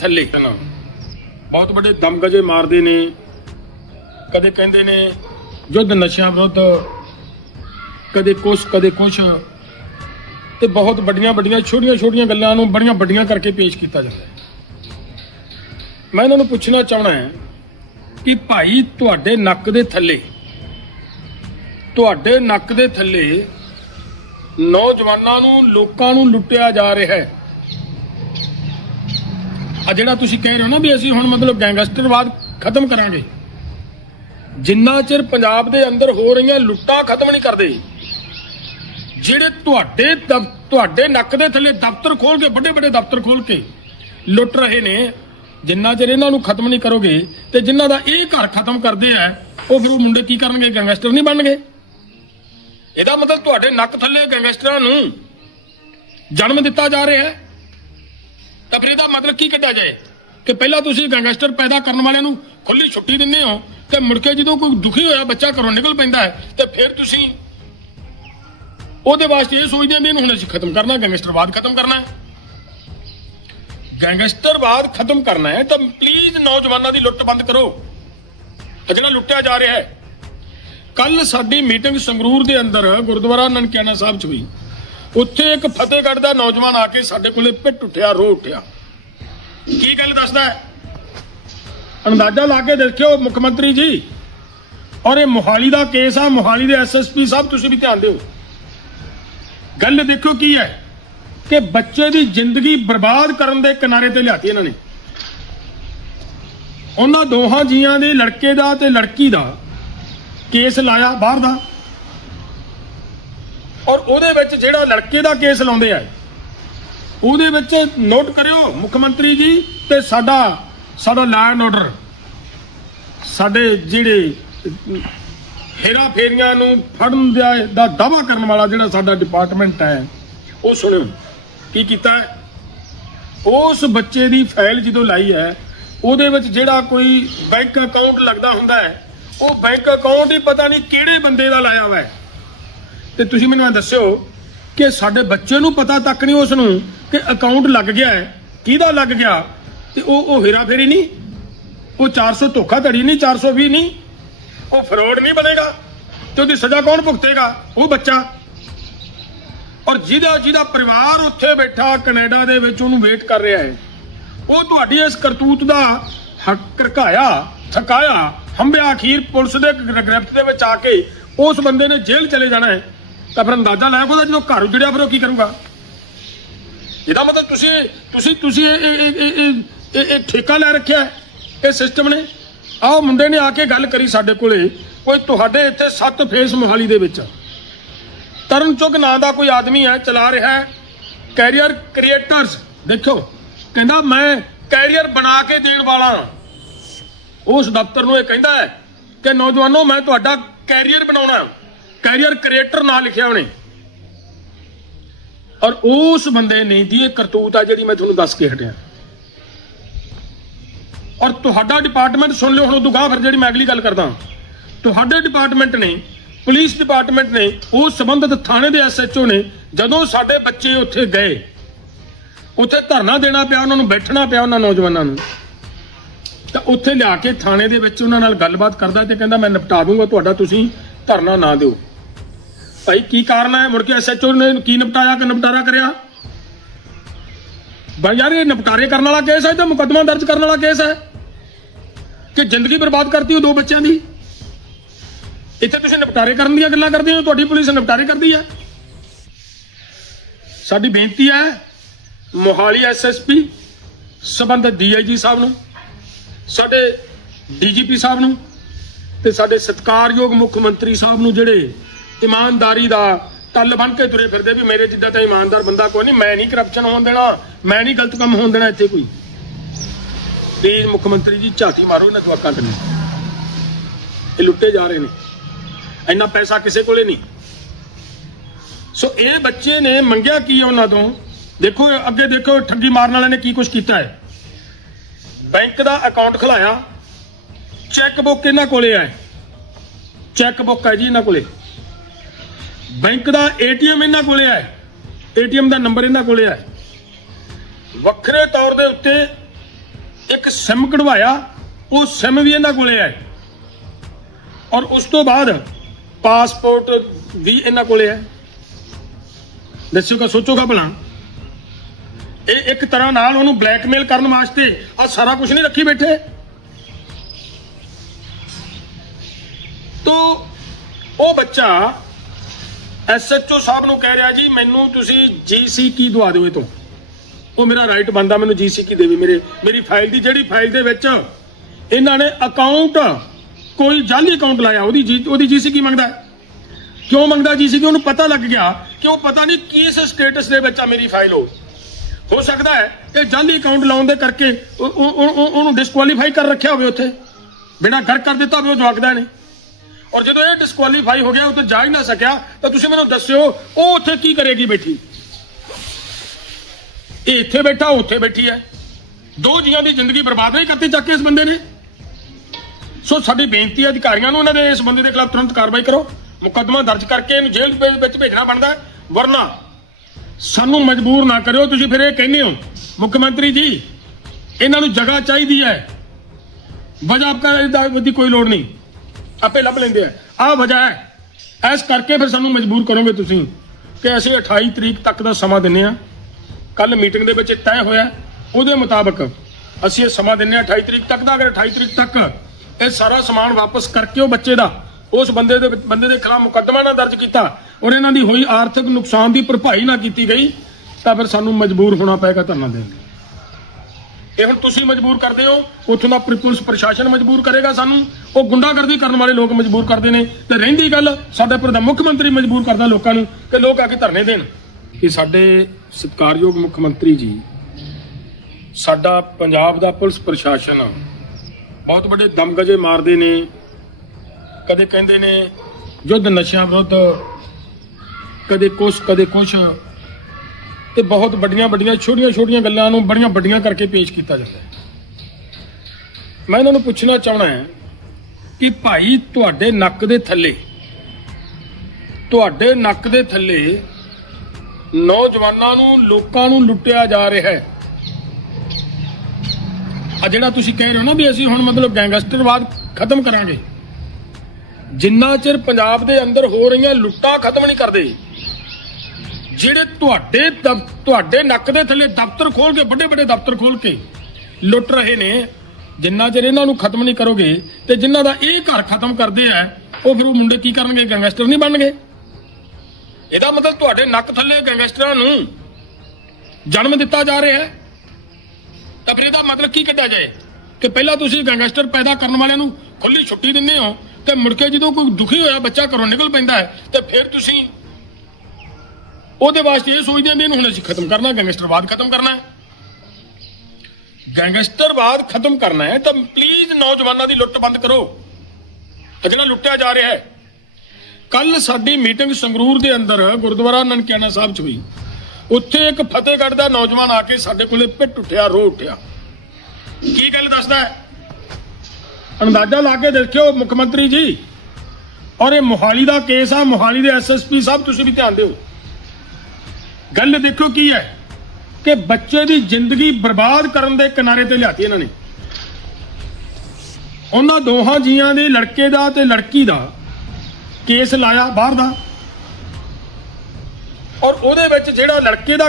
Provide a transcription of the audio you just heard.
ਥੱਲੇ। ਬਹੁਤ ਵੱਡੇ ਦਮਗਜੇ ਮਾਰਦੇ ਨੇ। ਕਦੇ ਕਹਿੰਦੇ ਨੇ, ਯੁੱਧ ਨਸ਼ਿਆਂ ਵਿਰੁੱਧ, ਕਦੇ ਕੁਛ ਕਦੇ ਕੁਛ। ਤੇ ਬਹੁਤ ਵੱਡੀਆਂ ਵੱਡੀਆਂ, ਛੋਟੀਆਂ ਛੋਟੀਆਂ ਗੱਲਾਂ ਨੂੰ ਬੜੀਆਂ ਵੱਡੀਆਂ ਕਰਕੇ ਪੇਸ਼ ਕੀਤਾ ਜਾਂਦਾ ਹੈ। ਮੈਂ ਇਹਨਾਂ ਨੂੰ ਪੁੱਛਣਾ ਚਾਹਣਾ ਹੈ ਕਿ ਭਾਈ ਤੁਹਾਡੇ ਨੱਕ ਦੇ ਥੱਲੇ, ਤੁਹਾਡੇ ਨੱਕ ਦੇ ਥੱਲੇ ਨੌਜਵਾਨਾਂ ਨੂੰ, ਲੋਕਾਂ ਨੂੰ ਲੁੱਟਿਆ ਜਾ ਰਿਹਾ ਹੈ। ਆ ਜਿਹੜਾ ਤੁਸੀਂ ਕਹਿ ਰਹੇ ਹੋ ਨਾ ਵੀ ਅਸੀਂ ਹੁਣ ਮਤਲਬ ਗੈਂਗਸਟਰਵਾਦ ਖਤਮ ਕਰਾਂਗੇ। ਜਿੰਨਾ ਚਿਰ ਪੰਜਾਬ ਦੇ ਅੰਦਰ ਹੋ ਰਹੀਆਂ ਲੁੱਟਾਂ ਖਤਮ ਨਹੀਂ ਕਰਦੇ, ਜਿਹੜੇ ਤੁਹਾਡੇ ਤੁਹਾਡੇ ਨੱਕ ਦੇ ਥੱਲੇ ਦਫ਼ਤਰ ਖੋਲ ਕੇ ਵੱਡੇ ਵੱਡੇ ਦਫ਼ਤਰ ਖੋਲ ਕੇ ਲੁੱਟ ਰਹੇ ਨੇ, ਜਿੰਨਾ ਚਿਰ ਇਹਨਾਂ ਨੂੰ ਖਤਮ ਨਹੀਂ ਕਰੋਗੇ ਤੇ ਜਿਨ੍ਹਾਂ ਦਾ ਇਹ ਘਰ ਖਤਮ ਕਰਦੇ ਆ, ਉਹ ਫਿਰ ਉਹ ਮੁੰਡੇ ਕੀ ਕਰਨਗੇ? ਗੈਂਗਸਟਰ ਨਹੀਂ ਬਣਨਗੇ। ਇਹਦਾ ਮਤਲਬ ਤੁਹਾਡੇ ਨੱਕ ਥੱਲੇ ਗੈਂਗਸਟਰਾਂ ਨੂੰ ਜਨਮ ਦਿੱਤਾ ਜਾ ਰਿਹਾ ਹੈ। ਤਾਂ ਫਿਰ ਇਹਦਾ ਮਤਲਬ ਕੀ ਕੱਢਿਆ ਜਾਏ? ਕਿ ਪਹਿਲਾਂ ਤੁਸੀਂ ਗੈਂਗਸਟਰ ਪੈਦਾ ਕਰਨ ਵਾਲਿਆਂ ਨੂੰ ਖੁੱਲੀ ਛੁੱਟੀ ਦਿੰਦੇ ਹੋ, ਤੇ ਮੁੜ ਕੇ ਜਦੋਂ ਕੋਈ ਦੁਖੀ ਹੋਇਆ ਬੱਚਾ ਘਰੋਂ ਨਿਕਲ ਪੈਂਦਾ ਹੈ, ਤੇ ਫਿਰ ਤੁਸੀਂ ਉਹਦੇ ਵਾਸਤੇ ਇਹ ਸੋਚਦੇ ਆਂ ਵੀ ਇਹਨੂੰ ਹੁਣ ਅਸੀਂ ਖਤਮ ਕਰਨਾ, ਗੈਂਗਸਟਰਵਾਦ ਖਤਮ ਕਰਨਾ ਹੈ। ਗੈਂਗਸਟਰਵਾਦ ਖਤਮ ਕਰਨਾ ਹੈ, ਤਾਂ ਪਲੀਜ਼ ਨੌਜਵਾਨਾਂ ਦੀ ਲੁੱਟ ਬੰਦ ਕਰੋ। ਤੇ ਜਿਹੜਾ ਲੁੱਟਿਆ ਜਾ ਰਿਹਾ ਹੈ ਕੱਲ ਸਾਡੀ ਮੀਟਿੰਗ ਸੰਗਰੂਰ ਦੇ ਅੰਦਰ ਗੁਰਦੁਆਰਾ ਨਨਕਿਆਣਾ ਸਾਹਿਬ ਚ ਹੋਈ। ਉੱਥੇ ਇੱਕ ਫਤਿਹਗੜ੍ਹ ਦਾ ਨੌਜਵਾਨ ਆ ਕੇ ਸਾਡੇ ਕੋਲੇ ਪਿੱਟ ਉੱਠਿਆ ਰੋ ਉੱਠਿਆ। ਕੀ ਗੱਲ ਦੱਸਦਾ ਹੈ? ਅੰਦਾਜ਼ਾ ਲਾ ਕੇ ਦੇਖਿਓ ਮੁੱਖ ਮੰਤਰੀ ਜੀ। ਔਰ ਇਹ ਮੋਹਾਲੀ ਦਾ ਕੇਸ ਆ, ਮੋਹਾਲੀ ਦੇ ਐਸਐਸਪੀ ਸਾਹਿਬ ਤੁਸੀਂ ਵੀ ਧਿਆਨ ਦਿਓ। ਗੱਲ ਦੇਖੋ ਕੀ ਹੈ ਕਿ ਬੱਚੇ ਦੀ ਜ਼ਿੰਦਗੀ ਬਰਬਾਦ ਕਰਨ ਦੇ ਕਿਨਾਰੇ ਤੇ ਲਿਆਤੀ ਇਹਨਾਂ ਨੇ। ਉਹਨਾਂ ਦੋਹਾਂ ਜੀਆਂ ਦੇ, ਲੜਕੇ ਦਾ ਤੇ ਲੜਕੀ ਦਾ ਕੇਸ ਲਾਇਆ, ਬਾਹਰ ਦਾ। ਔਰ ਉਹਦੇ ਵਿੱਚ ਜਿਹੜਾ ਲੜਕੇ ਦਾ ਕੇਸ ਲਾਉਂਦੇ ਆ, ਉਹਦੇ ਵਿੱਚ ਨੋਟ ਕਰਿਓ, ਮੁੱਖ ਮੰਤਰੀ ਜੀ ਤੇ ਸਾਡਾ ਸਾਡਾ ਲੈਂਡ ਆਰਡਰ ਸਾਡੇ ਜਿਹੜੇ, ਹੇਰਾ ਫੇਰੀਆਂ ਨੂੰ ਫੜਨ ਦਾ ਦਾ ਦਾਵਾ ਕਰਨ ਵਾਲਾ ਜਿਹੜਾ ਸਾਡਾ ਡਿਪਾਰਟਮੈਂਟ ਹੈ, ਉਹ ਸੁਣਿਓ, ਕੀ ਕੀਤਾ ਉਸ ਬੱਚੇ ਦੀ ਫਾਈਲ ਜਦੋਂ ਲਾਈ ਹੈ, ਉਹਦੇ ਵਿੱਚ ਜਿਹੜਾ ਕੋਈ ਬੈਂਕ ਅਕਾਊਂਟ ਲੱਗਦਾ ਹੁੰਦਾ ਹੈ, ਉਹ ਬੈਂਕ ਅਕਾਊਂਟ ਹੀ ਪਤਾ ਨਹੀਂ ਕਿਹੜੇ ਬੰਦੇ ਦਾ ਲਾਇਆ ਹੋਇਆ ਹੈ। ਤੇ ਤੁਸੀਂ ਮੈਨੂੰ ਇਹ ਦੱਸਿਓ ਕਿ ਸਾਡੇ ਬੱਚੇ ਨੂੰ ਪਤਾ ਤੱਕ ਨਹੀਂ ਉਸ ਨੂੰ ਕਿ ਅਕਾਊਂਟ ਲੱਗ ਗਿਆ ਹੈ। ਕਿਹਦਾ ਲੱਗ ਗਿਆ? ਤੇ ਉਹ ਉਹ ਹੇਰਾ ਫੇਰੀ ਨਹੀਂ? ਉਹ 400 ਧੋਖਾਧੜੀ ਨਹੀਂ 420 ਨਹੀਂ? ਉਹ ਫਰੋਡ ਨਹੀਂ ਬਣੇਗਾ? ਤੇ ਉਹਦੀ ਸਜ਼ਾ ਕੌਣ ਭੁਗਤੇਗਾ? ਉਹ ਬੱਚਾ। ਔਰ ਜਿਹਦਾ ਜਿਹਦਾ ਪਰਿਵਾਰ ਉੱਥੇ ਬੈਠਾ ਕੈਨੇਡਾ ਦੇ ਵਿੱਚ ਉਹਨੂੰ ਵੇਟ ਕਰ ਰਿਹਾ ਹੈ। ਉਹ ਤੁਹਾਡੀ ਇਸ ਕਰਤੂਤ ਦਾ ਹੱਕ ਰਕਾਇਆ, ਥਕਾਇਆ ਹੰਬਿਆ ਅਖੀਰ ਪੁਲਿਸ ਦੇ ਗ੍ਰਿਫਤ ਦੇ ਵਿੱਚ ਆ ਕੇ ਉਸ ਬੰਦੇ ਨੇ ਜੇਲ੍ਹ ਚਲੇ ਜਾਣਾ ਹੈ। ਤਾਂ ਫਿਰ ਅੰਦਾਜ਼ਾ ਲਾਇਆ ਉਹਦਾ ਜਦੋਂ ਘਰ ਉਜੜਿਆ ਫਿਰ ਉਹ ਕੀ ਕਰੂਗਾ? ਇਹਦਾ ਮਤਲਬ ਤੁਸੀਂ ਤੁਸੀਂ ਤੁਸੀਂ ਇਹ ਇਹ ਠੇਕਾ ਲੈ ਰੱਖਿਆ ਇਹ ਸਿਸਟਮ ਨੇ। ਆਹ ਮੁੰਡੇ ਨੇ ਆ ਕੇ ਗੱਲ ਕਰੀ ਸਾਡੇ ਕੋਲੇ, ਕੋਈ ਤੁਹਾਡੇ ਇੱਥੇ ਸੱਤ ਫੇਸ ਮੋਹਾਲੀ ਦੇ ਵਿੱਚ। ਤਰਨ ਚੁੱਗ ਨਾਂ ਦਾ ਕੋਈ ਆਦਮੀ ਹੈ, ਚਲਾ ਰਿਹਾ ਹੈ। ਕੈਰੀਅਰ ਕ੍ਰੀਏਟਰਸ ਦੇਖੋ, ਕਹਿੰਦਾ ਮੈਂ ਕੈਰੀਅਰ ਬਣਾ ਕੇ ਦੇਣ ਵਾਲਾ ਉਸ ਦਫ਼ਤਰ ਨੂੰ ਇਹ ਕਹਿੰਦਾ ਹੈ ਕਿ ਨੌਜਵਾਨੋ, ਮੈਂ ਤੁਹਾਡਾ ਕੈਰੀਅਰ ਬਣਾਉਣਾ ਕੈਰੀਅਰ ਕ੍ਰੀਏਟਰ ਨਾਂ ਲਿਖਿਆ ਉਹਨੇ। ਔਰ ਉਸ ਬੰਦੇ ਨੇ ਦੀ ਇਹ ਕਰਤੂਤ ਆ ਜਿਹੜੀ ਮੈਂ ਤੁਹਾਨੂੰ ਦੱਸ ਕੇ ਹਟਿਆ। ਔਰ ਤੁਹਾਡਾ ਡਿਪਾਰਟਮੈਂਟ ਸੁਣ ਲਿਓ, ਹੁਣ ਉਦੋਂ ਗਾਹ ਫਿਰ ਜਿਹੜੀ ਮੈਂ ਅਗਲੀ ਗੱਲ ਕਰਦਾ। ਤੁਹਾਡੇ ਡਿਪਾਰਟਮੈਂਟ ਨੇ ਪੁਲਿਸ ਡਿਪਾਰਟਮੈਂਟ ਨੇ ਉਹ ਸੰਬੰਧਿਤ ਥਾਣੇ ਦੇ ਐਸਐਚਓ ਨੇ ਜਦੋਂ ਸਾਡੇ ਬੱਚੇ ਉੱਥੇ ਗਏ, ਉੱਥੇ ਧਰਨਾ ਦੇਣਾ ਪਿਆ, ਉਹਨਾਂ ਨੂੰ ਬੈਠਣਾ ਪਿਆ ਉਹਨਾਂ ਨੌਜਵਾਨਾਂ ਨੂੰ, ਤਾਂ ਉੱਥੇ ਲਿਆ ਕੇ ਥਾਣੇ ਦੇ ਵਿੱਚ ਉਹਨਾਂ ਨਾਲ ਗੱਲਬਾਤ ਕਰਦਾ ਤੇ ਕਹਿੰਦਾ, ਮੈਂ ਨਿਪਟਾ ਦੂੰਗਾ, ਤੁਹਾਡਾ ਤੁਸੀਂ ਧਰਨਾ ਨਾ ਦਿਓ। ਭਾਈ, ਕੀ ਕਾਰਨ ਹੈ? ਮੁੜ ਕੇ ਐਸਐਚਓ ਨੇ ਕੀ ਨਿਪਟਾਇਆ, ਕਿ ਨਿਪਟਾਰਾ ਕਰਿਆ? ਬਈ ਯਾਰ, ਇਹ ਨਿਪਟਾਰੇ ਕਰਨ ਵਾਲਾ ਕੇਸ ਹੈ ਤੇ ਮੁਕੱਦਮਾ ਦਰਜ ਕਰਨ ਵਾਲਾ ਕੇਸ ਹੈ। ਕਿ ਜ਼ਿੰਦਗੀ ਬਰਬਾਦ ਕਰਤੀ ਉਹ ਦੋ ਬੱਚਿਆਂ ਦੀ? ਇੱਥੇ ਤੁਸੀਂ ਨਿਪਟਾਰੇ ਕਰਨ ਦੀਆਂ ਗੱਲਾਂ ਕਰਦੇ ਹੋ, ਤੁਹਾਡੀ ਪੁਲਿਸ ਨਿਪਟਾਰੇ ਕਰਦੀ ਹੈ। ਸਾਡੀ ਬੇਨਤੀ ਹੈ, ਮੋਹਾਲੀ ਐਸਐਸਪੀ ਸਬੰਧਤ ਡੀਆਈਜੀ ਸਾਹਿਬ ਨੂੰ, ਸਾਡੇ ਡੀਜੀਪੀ ਸਾਹਿਬ ਨੂੰ ਤੇ ਸਾਡੇ ਸਤਿਕਾਰਯੋਗ ਮੁੱਖ ਮੰਤਰੀ ਸਾਹਿਬ ਨੂੰ ਜਿਹੜੇ ਇਮਾਨਦਾਰੀ ਦਾ ਤਲ ਬਣ ਕੇ ਤੁਰੇ ਫਿਰਦੇ ਵੀ ਮੇਰੇ ਜਿੱਦਾਂ ਤਾਂ ਇਮਾਨਦਾਰ ਬੰਦਾ ਕੋਈ ਨਹੀਂ, ਮੈਂ ਨਹੀਂ ਕਰਪਸ਼ਨ ਹੋਣ ਦੇਣਾ, ਮੈਂ ਨਹੀਂ ਗਲਤ ਕੰਮ ਹੋਣ ਦੇਣਾ ਇੱਥੇ ਕੋਈ। ਪਲੀਜ਼ ਮੁੱਖ ਮੰਤਰੀ ਜੀ, ਝਾਤੀ ਮਾਰੋ ਇਹਨਾਂ ਜਵਾਕਾਂ ਤੇ। ਇਹ ਲੁੱਟੇ ਜਾ ਰਹੇ ਨੇ। ਇੰਨਾ ਪੈਸਾ ਕਿਸੇ ਕੋਲੇ ਨਹੀਂ। ਸੋ ਇਹ ਬੱਚੇ ਨੇ ਮੰਗਿਆ ਕੀ ਹੈ ਉਹਨਾਂ ਤੋਂ? ਦੇਖੋ, ਅੱਗੇ ਦੇਖੋ, ਠੱਗੀ ਮਾਰਨ ਵਾਲਿਆਂ ਨੇ ਕੀ ਕੁਝ ਕੀਤਾ ਹੈ। ਬੈਂਕ ਦਾ ਅਕਾਊਂਟ ਖੁਲਾਇਆ। ਚੈੱਕ ਬੁੱਕ ਇਹਨਾਂ ਕੋਲੇ ਹੈ ਚੈੱਕ ਬੁੱਕ ਹੈ ਜੀ ਇਹਨਾਂ ਕੋਲੇ। ਬੈਂਕ ਦਾ ਏਟੀਐਮ ਇਹਨਾਂ ਕੋਲੇ ਹੈ। ਏਟੀਐਮ ਦਾ ਨੰਬਰ ਇਹਨਾਂ ਕੋਲੇ ਹੈ। ਵੱਖਰੇ ਤੌਰ ਦੇ ਉੱਤੇ ਇੱਕ ਸਿਮ ਕਢਵਾਇਆ, ਉਹ ਸਿਮ ਵੀ ਇਹਨਾਂ ਕੋਲੇ ਹੈ। ਔਰ ਉਸ ਤੋਂ ਬਾਅਦ ਪਾਸਪੋਰਟ ਵੀ ਇਹਨਾਂ ਕੋਲੇ ਹੈ। ਦੱਸੋਗਾ ਸੋਚੋਗਾ ਭਲਾ। ਇਹ ਇੱਕ ਤਰ੍ਹਾਂ ਨਾਲ ਉਹਨੂੰ ਬਲੈਕਮੇਲ ਕਰਨ ਵਾਸਤੇ ਆ ਸਾਰਾ ਕੁਝ ਨਹੀਂ ਰੱਖੀ ਬੈਠੇ। ਤੋ, ਉਹ ਬੱਚਾ ਐਸਐਚਓ ਸਾਹਿਬ ਨੂੰ ਕਹਿ ਰਿਹਾ ਜੀ, ਮੈਨੂੰ ਤੁਸੀਂ ਜੀਸੀ ਕੀ ਦਵਾ ਦਿਓ ਇਹ ਤੋਂ? ਉਹ ਮੇਰਾ ਰਾਈਟ ਬੰਦਾ ਮੈਨੂੰ ਜੀਸੀ ਕੀ ਦੇਵੇ ਮੇਰੇ, ਮੇਰੀ ਫਾਈਲ ਦੀ ਜਿਹੜੀ ਫਾਈਲ ਦੇ ਵਿੱਚ ਇਹਨਾਂ ਨੇ ਅਕਾਊਂਟ ਕੋਈ ਜਾਲੀ ਅਕਾਊਂਟ ਲਾਇਆ, ਉਹਦੀ ਜੀ- ਉਹਦੀ ਜੀਸੀ ਕੀ ਮੰਗਦਾ ਕਿਉਂ ਮੰਗਦਾ ਜੀਸੀ? ਕਿ ਉਹਨੂੰ ਪਤਾ ਲੱਗ ਗਿਆ? ਕਿ ਉਹ ਪਤਾ ਨਹੀਂ ਕਿਸ ਸਟੇਟਸ ਦੇ ਵਿੱਚ ਆ ਮੇਰੀ ਫਾਈਲ ਹੋ ਹੋ ਸਕਦਾ ਹੈ ਇਹ ਜਾਲੀ ਅਕਾਊਂਟ ਲਾਉਣ ਦੇ ਕਰਕੇ ਉਹਨੂੰ ਡਿਸਕੁਆਲੀਫਾਈ ਕਰ ਰੱਖਿਆ ਹੋਵੇ ਉੱਥੇ। ਬਿਨਾਂ ਘਰ ਕਰ ਦਿੱਤਾ ਹੋਵੇ, ਉਹ ਜਵਾਕਦਾ ਨੇ ਔਰ ਜਦੋਂ ਇਹ ਡਿਸਕੁਆਲੀਫਾਈ ਹੋ ਗਿਆ, ਉਹ ਤੋਂ ਜਾ ਹੀ ਨਾ ਸਕਿਆ, ਤਾਂ ਤੁਸੀਂ ਮੈਨੂੰ ਦੱਸਿਓ, ਉਹ ਉੱਥੇ ਕੀ ਕਰੇਗੀ ਬੈਠੀ ਇਹ ਇੱਥੇ ਬੈਠਾ, ਉਹ ਉੱਥੇ ਬੈਠੀ ਹੈ। ਦੋ ਜੀਆਂ ਦੀ ਜ਼ਿੰਦਗੀ ਬਰਬਾਦ ਨਹੀਂ ਕਰਤੀ ਚੱਕ ਕੇ ਇਸ ਬੰਦੇ ਨੇ। ਸੋ ਸਾਡੀ ਬੇਨਤੀ ਹੈ, ਅਧਿਕਾਰੀਆਂ ਨੂੰ ਇਹਨਾਂ ਦੇ ਇਸ ਬੰਦੇ ਦੇ ਖਿਲਾਫ ਤੁਰੰਤ ਕਾਰਵਾਈ ਕਰੋ। ਮੁਕੱਦਮਾ ਦਰਜ ਕਰਕੇ ਇਹਨੂੰ ਜੇਲ੍ਹ ਵਿੱਚ ਭੇਜਣਾ ਬਣਦਾ ਵਰਨਾ ਸਾਨੂੰ ਮਜਬੂਰ ਨਾ ਕਰਿਓ, ਤੁਸੀਂ ਫਿਰ ਇਹ ਕਹਿੰਦੇ ਹੋ, ਮੁੱਖ ਮੰਤਰੀ ਜੀ, ਇਹਨਾਂ ਨੂੰ ਜਗ੍ਹਾ ਚਾਹੀਦੀ ਹੈ। ਵਜ੍ਹਾ ਆਪਕਾ ਦੀ ਕੋਈ ਲੋੜ ਨਹੀਂ। ਆਪੇ ਲੱਭ ਲੈਂਦੇ ਆ। ਆਹ ਵਜ੍ਹਾ ਹੈ। ਇਸ ਕਰਕੇ ਫਿਰ ਸਾਨੂੰ ਮਜਬੂਰ ਕਰੋਗੇ ਤੁਸੀਂ ਕਿ ਅਸੀਂ 28 ਤਰੀਕ ਤੱਕ ਦਾ ਸਮਾਂ ਦਿੰਨੇ ਆ। ਕੱਲ ਮੀਟਿੰਗ ਦੇ ਵਿੱਚ ਤੈਅ ਹੋਇਆ। ਉਹਦੇ ਮੁਤਾਬਕ ਅਸੀਂ ਇਹ ਸਮਾਂ ਦਿੰਨੇ ਆ 28 ਤਰੀਕ ਤੱਕ ਦਾ। ਅਗਰ 28 ਤਰੀਕ ਤੱਕ ਇਹ ਸਾਰਾ ਸਮਾਨ ਵਾਪਸ ਕਰਕੇ ਉਹ ਬੱਚੇ ਦਾ, ਉਸ ਬੰਦੇ ਦੇ ਬੰਦੇ ਦੇ ਖਿਲਾਫ ਮੁਕੱਦਮਾ ਨਾ ਦਰਜ ਕੀਤਾ ਔਰ ਇਹਨਾਂ ਦੀ ਹੋਈ ਆਰਥਿਕ ਨੁਕਸਾਨ ਦੀ ਭਰਪਾਈ ਨਾ ਕੀਤੀ ਗਈ, ਤਾਂ ਫਿਰ ਸਾਨੂੰ ਮਜਬੂਰ ਹੋਣਾ ਪਏਗਾ ਧਰਨਾ ਦੇਣ। ਲਈ ਇਹ ਹੁਣ ਤੁਸੀਂ ਮਜਬੂਰ ਕਰਦੇ ਹੋ, ਉੱਥੋਂ ਦਾ ਪੁਲਿਸ ਪ੍ਰਸ਼ਾਸਨ ਮਜਬੂਰ ਕਰੇਗਾ ਸਾਨੂੰ, ਉਹ ਗੁੰਡਾਗਰਦੀ ਕਰਨ ਵਾਲੇ ਲੋਕ ਮਜਬੂਰ ਕਰਦੇ ਨੇ, ਤੇ ਰਹਿੰਦੀ ਗੱਲ ਸਾਡੇ ਪ੍ਰਧਾਨ ਮੁੱਖ ਮੰਤਰੀ ਮਜਬੂਰ ਕਰਦਾ ਲੋਕਾਂ ਨੂੰ ਕਿ ਲੋਕ ਆ ਕੇ ਧਰਨੇ ਦੇਣ। ਕਿ ਸਾਡੇ ਸਤਿਕਾਰਯੋਗ ਮੁੱਖ ਮੰਤਰੀ ਜੀ, ਸਾਡਾ ਪੰਜਾਬ ਦਾ ਪੁਲਿਸ ਪ੍ਰਸ਼ਾਸਨ ਬਹੁਤ ਵੱਡੇ ਦਮਗਜੇ ਮਾਰਦੇ ਨੇ, ਕਦੇ ਕਹਿੰਦੇ ਨੇ, ਯੁੱਧ ਨਸ਼ਿਆਂ ਵਿਰੁੱਧ, ਕਦੇ ਕੁਛ ਕਦੇ ਕੁਛ ਤੇ ਬਹੁਤ ਵੱਡੀਆਂ ਵੱਡੀਆਂ ਛੋਟੀਆਂ ਛੋਟੀਆਂ ਗੱਲਾਂ ਨੂੰ ਬੜੀਆਂ ਵੱਡੀਆਂ ਕਰਕੇ ਪੇਸ਼ ਕੀਤਾ ਜਾਂਦਾ ਹੈ। ਮੈਂ ਇਹਨਾਂ ਨੂੰ ਪੁੱਛਣਾ ਚਾਹਣਾ ਹੈ ਕਿ ਭਾਈ ਤੁਹਾਡੇ ਨੱਕ ਦੇ ਥੱਲੇ, ਤੁਹਾਡੇ ਨੱਕ ਦੇ ਥੱਲੇ ਨੌਜਵਾਨਾਂ ਨੂੰ, ਲੋਕਾਂ ਨੂੰ ਲੁੱਟਿਆ ਜਾ ਰਿਹਾ ਹੈ। ਆ ਜਿਹੜਾ ਤੁਸੀਂ ਕਹਿ ਰਹੇ ਹੋ ਨਾ ਵੀ ਅਸੀਂ ਹੁਣ ਮਤਲਬ ਗੈਂਗਸਟਰਵਾਦ ਖਤਮ ਕਰਾਂਗੇ। ਜਿੰਨਾ ਚਿਰ ਪੰਜਾਬ ਦੇ ਅੰਦਰ ਹੋ ਰਹੀਆਂ ਲੁੱਟਾਂ ਖਤਮ ਨਹੀਂ ਕਰਦੇ ਜਿਹੜੇ ਤੁਹਾਡੇ ਤੁਹਾਡੇ ਨੱਕ ਦੇ ਥੱਲੇ ਦਫ਼ਤਰ ਖੋਲ ਕੇ ਵੱਡੇ ਵੱਡੇ ਦਫ਼ਤਰ ਖੋਲ ਕੇ ਲੁੱਟ ਰਹੇ ਨੇ, ਜਿੰਨਾ ਚਿਰ ਇਹਨਾਂ ਨੂੰ ਖਤਮ ਨਹੀਂ ਕਰੋਗੇ ਤੇ ਜਿਨ੍ਹਾਂ ਦਾ ਇਹ ਘਰ ਖਤਮ ਕਰਦੇ ਆ, ਉਹ ਫਿਰ ਉਹ ਮੁੰਡੇ ਕੀ ਕਰਨਗੇ? ਗੈਂਗਸਟਰ ਨਹੀਂ ਬਣਨਗੇ? ਇਹਦਾ ਮਤਲਬ ਤੁਹਾਡੇ ਨੱਕ ਥੱਲੇ ਗੈਂਗਸਟਰਾਂ ਨੂੰ ਜਨਮ ਦਿੱਤਾ ਜਾ ਰਿਹਾ ਹੈ। ਤਾਂ ਫਿਰ ਇਹਦਾ ਮਤਲਬ ਕੀ ਕੱਢਿਆ ਜਾਏ? ਕਿ ਪਹਿਲਾਂ ਤੁਸੀਂ ਗੈਂਗਸਟਰ ਪੈਦਾ ਕਰਨ ਵਾਲਿਆਂ ਨੂੰ ਖੁੱਲੀ ਛੁੱਟੀ ਦਿੰਦੇ ਹੋ ਤੇ ਮੁੜ ਕੇ ਜਦੋਂ ਕੋਈ ਦੁਖੀ ਹੋਇਆ ਬੱਚਾ ਘਰੋਂ ਨਿਕਲ ਪੈਂਦਾ ਹੈ, ਤੇ ਫਿਰ ਤੁਸੀਂ ਉਹਦੇ ਵਾਸਤੇ ਇਹ ਸੋਚਦੇ ਆ ਵੀ ਇਹਨੂੰ ਹੁਣ ਅਸੀਂ ਖਤਮ ਕਰਨਾ, ਗੈਂਗਸਟਰਵਾਦ ਖਤਮ ਕਰਨਾ ਹੈ। ਗੈਂਗਸਟਰਵਾਦ ਖਤਮ ਕਰਨਾ ਹੈ ਤਾਂ ਪਲੀਜ਼ ਨੌਜਵਾਨਾਂ ਦੀ ਲੁੱਟ ਬੰਦ ਕਰੋ। ਤੇ ਜਿਹੜਾ ਲੁੱਟਿਆ ਜਾ ਰਿਹਾ ਹੈ। ਕੱਲ ਸਾਡੀ ਮੀਟਿੰਗ ਸੰਗਰੂਰ ਦੇ ਅੰਦਰ ਗੁਰਦੁਆਰਾ ਨਨਕਿਆਣਾ ਸਾਹਿਬ 'ਚ ਹੋਈ। ਉੱਥੇ ਇੱਕ ਫਤਿਹਗੜ੍ਹ ਦਾ ਨੌਜਵਾਨ ਆ ਕੇ ਸਾਡੇ ਕੋਲੇ ਪਿੱਟ ਉੱਠਿਆ ਰੋ ਉੱਠਿਆ। ਕੀ ਗੱਲ ਦੱਸਦਾ ਹੈ? ਅੰਦਾਜ਼ਾ ਲਾ ਕੇ ਦੇਖਿਓ ਮੁੱਖ ਮੰਤਰੀ ਜੀ। ਔਰ ਇਹ ਮੋਹਾਲੀ ਦਾ ਕੇਸ ਆ, ਮੋਹਾਲੀ ਦੇ ਐਸਐਸਪੀ ਸਾਹਿਬ, ਤੁਸੀਂ ਵੀ ਧਿਆਨ ਦਿਓ। ਗੱਲ ਦੇਖੋ ਕੀ ਹੈ ਕਿ ਬੱਚੇ ਦੀ ਜ਼ਿੰਦਗੀ ਬਰਬਾਦ ਕਰਨ ਦੇ ਕਿਨਾਰੇ ਤੇ ਲਿਆਤੀ ਇਹਨਾਂ ਨੇ। ਉਹਨਾਂ ਦੋਹਾਂ ਜੀਆਂ ਦੇ, ਲੜਕੇ ਦਾ ਤੇ ਲੜਕੀ ਦਾ ਕੇਸ ਲਾਇਆ ਬਾਹਰ ਦਾ। ਔਰ ਉਹਦੇ ਵਿੱਚ ਜਿਹੜਾ ਲੜਕੇ ਦਾ